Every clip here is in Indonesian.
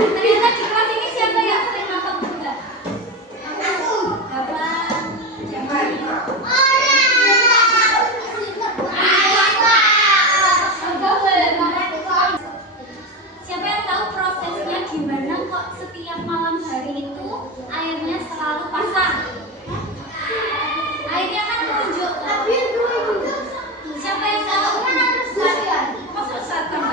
Ternyata di kelas ini siapa yang sering nonton bola? Abang, jangan. Siapa yang tahu prosesnya gimana kok setiap malam hari itu airnya selalu pasang? Airnya kan menunjuk. Siapa yang tahu? Maksud satpam.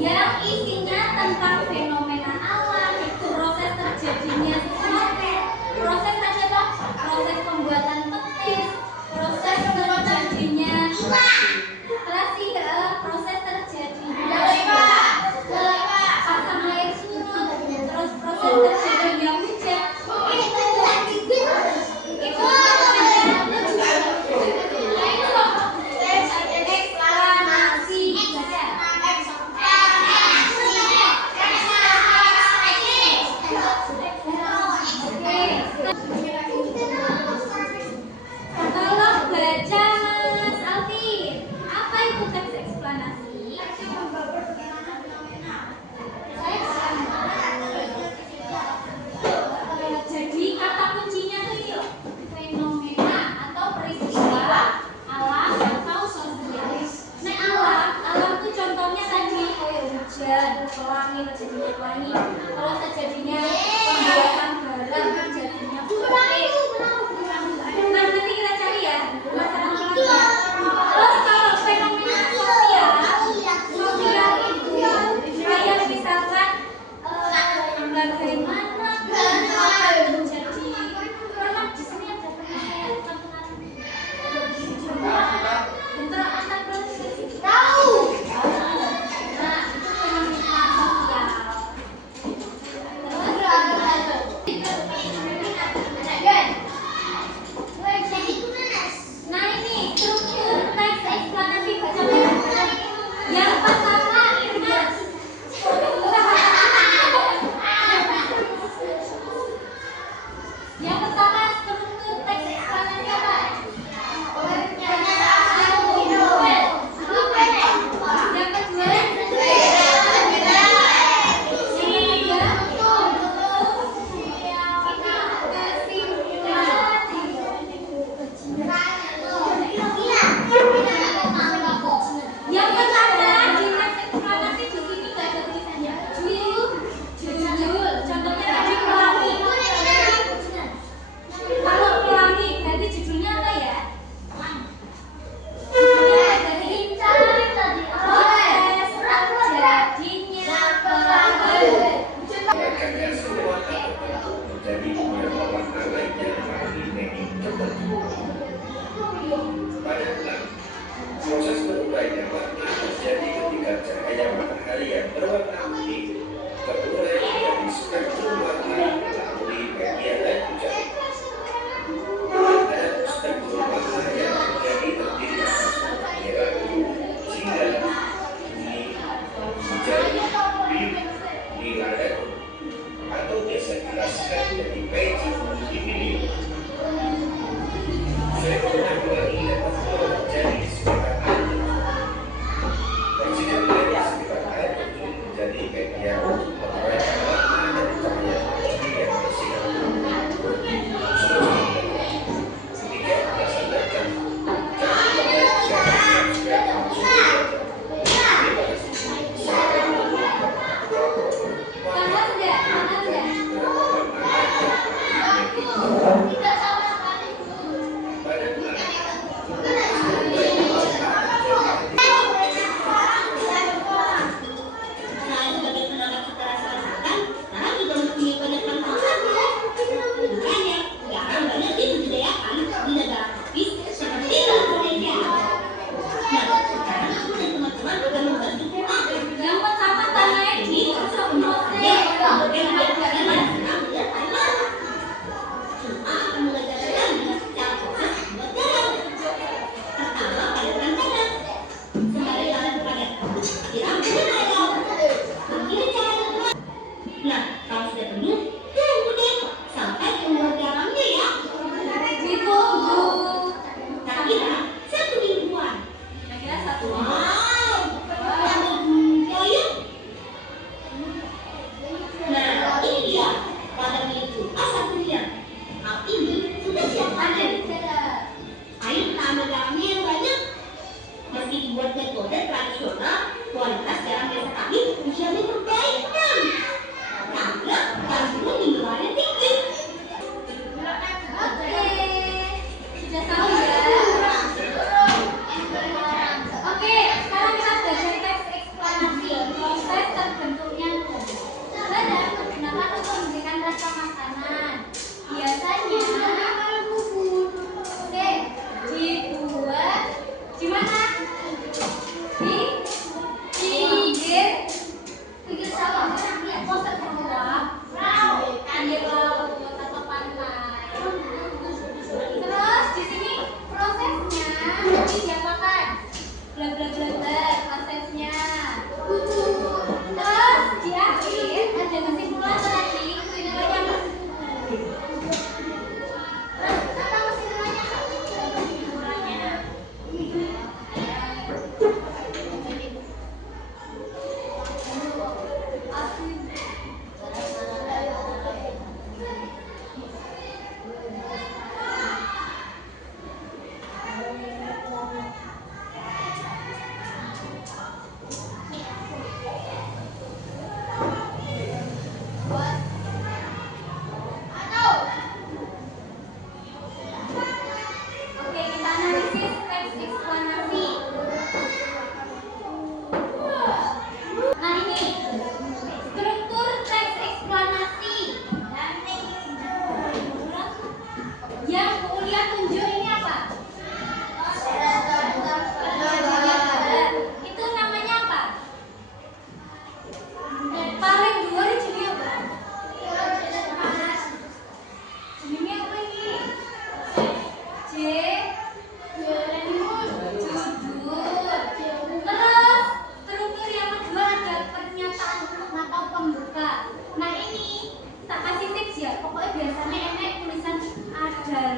Yang isinya tentang fenomena alam, itu proses terjadinya sesuatu, proses apa? Proses pembuatan petis, proses terjadinya proses terjadinya pasang air surut, terus proses terjadinya hujan. Pelangi, terjadinya pelangi, kalau terjadinya pembuatan garam, terjadinya putih. Nah, nanti kita cari ya masalah-masalahnya. Terus kalau fenomena sosial itu kayak misalkan bagaimana akan menjadi, pernah di sini ada bentrok antar provinsi. Tahu.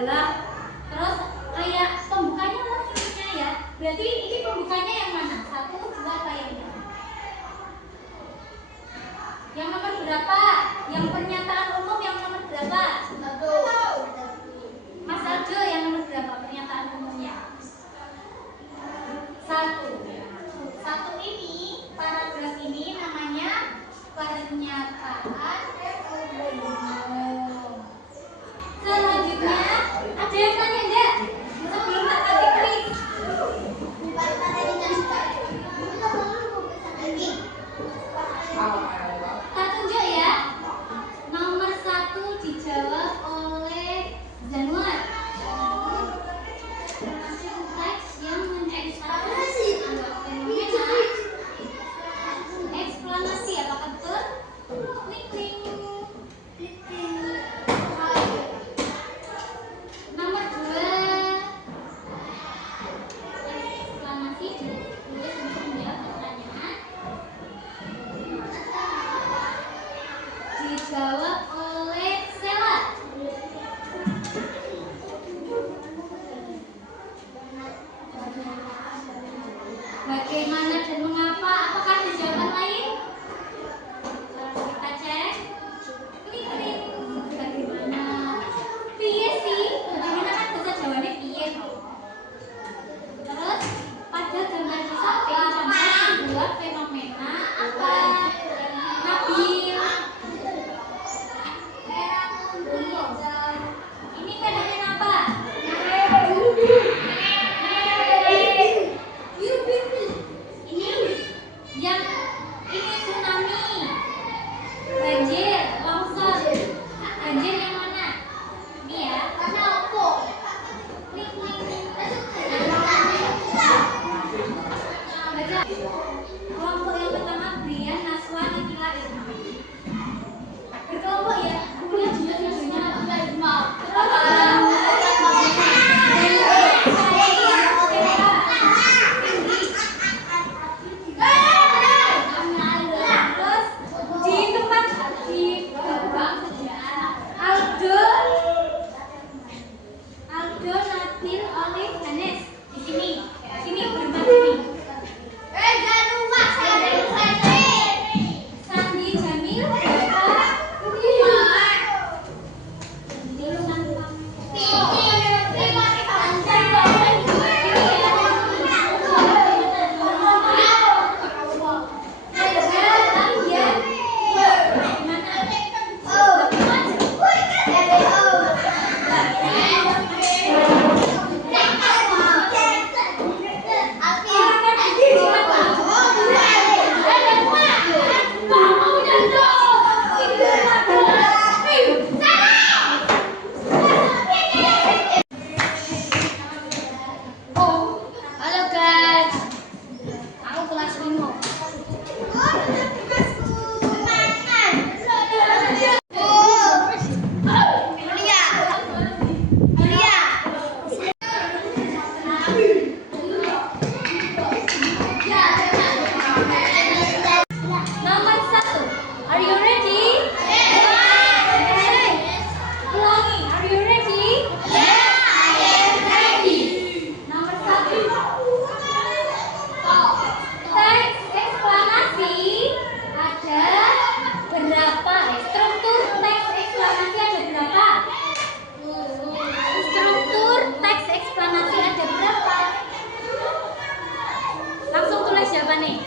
adalah. Terus kayak pembukanya maksudnya ya. Berarti ini pembukanya yang mana? 1, 2 apa yang ini? Yang nomor berapa? Yang pernyataan umum yang nomor berapa? 1. Mas Aljo yang nomor berapa pernyataan umumnya? 1. 1 ini, paragraf ini namanya pernyataan umum. Selanjutnya, ada yang tanya enggak? Sebelum tak kasih kuis. Tak tunjuk ya. Nomor 1 dijawab oleh Januar. Teks yang mengeksplanasi fenomena. Eksplanasi apakah betul? Klik klik. Nomor 2, eksplanasi ditulis untuk menjawab pertanyaan. Dijawab oleh Sela. Bagaimana dan mengapa? Apakah ada jawaban lain? Kita cek. Klik klik. Bagaimana? Piye sih? Bagaimana kan bahasa Jawanya piye toh? Terus pada gambar di samping contoh sebuah fenomena apa? Nabil. Ini fenomena apa? Ini tsunami, banjir, longsor. Banjir yang mana? Ini ya. Klik klik. Baca. Kelompok yang pertama Brian, Naswa, Nikila, Irma. Berkelompok ya. Kemudian juga judulnya apa? Aldo, Nabil, Olive, Ganes. Di sini. Sini berempat sini. Sandi, Jamil, halo guys, aku kelas 5. Nomor 1, are you ready? Ulangi, are you ready? Nomor 1, teks eksplanasi ada berapa? Struktur teks eksplanasi ada berapa? Struktur teks eksplanasi ada berapa? Langsung tulis jawabannya.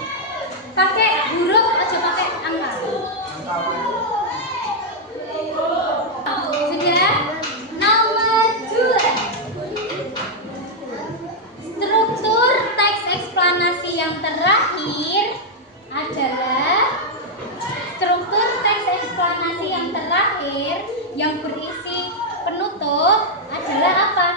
Pakai huruf aja pakai angka. Sudah? Nomor 2, struktur teks eksplanasi yang terakhir adalah struktur teks eksplanasi yang terakhir yang berisi penutup adalah apa?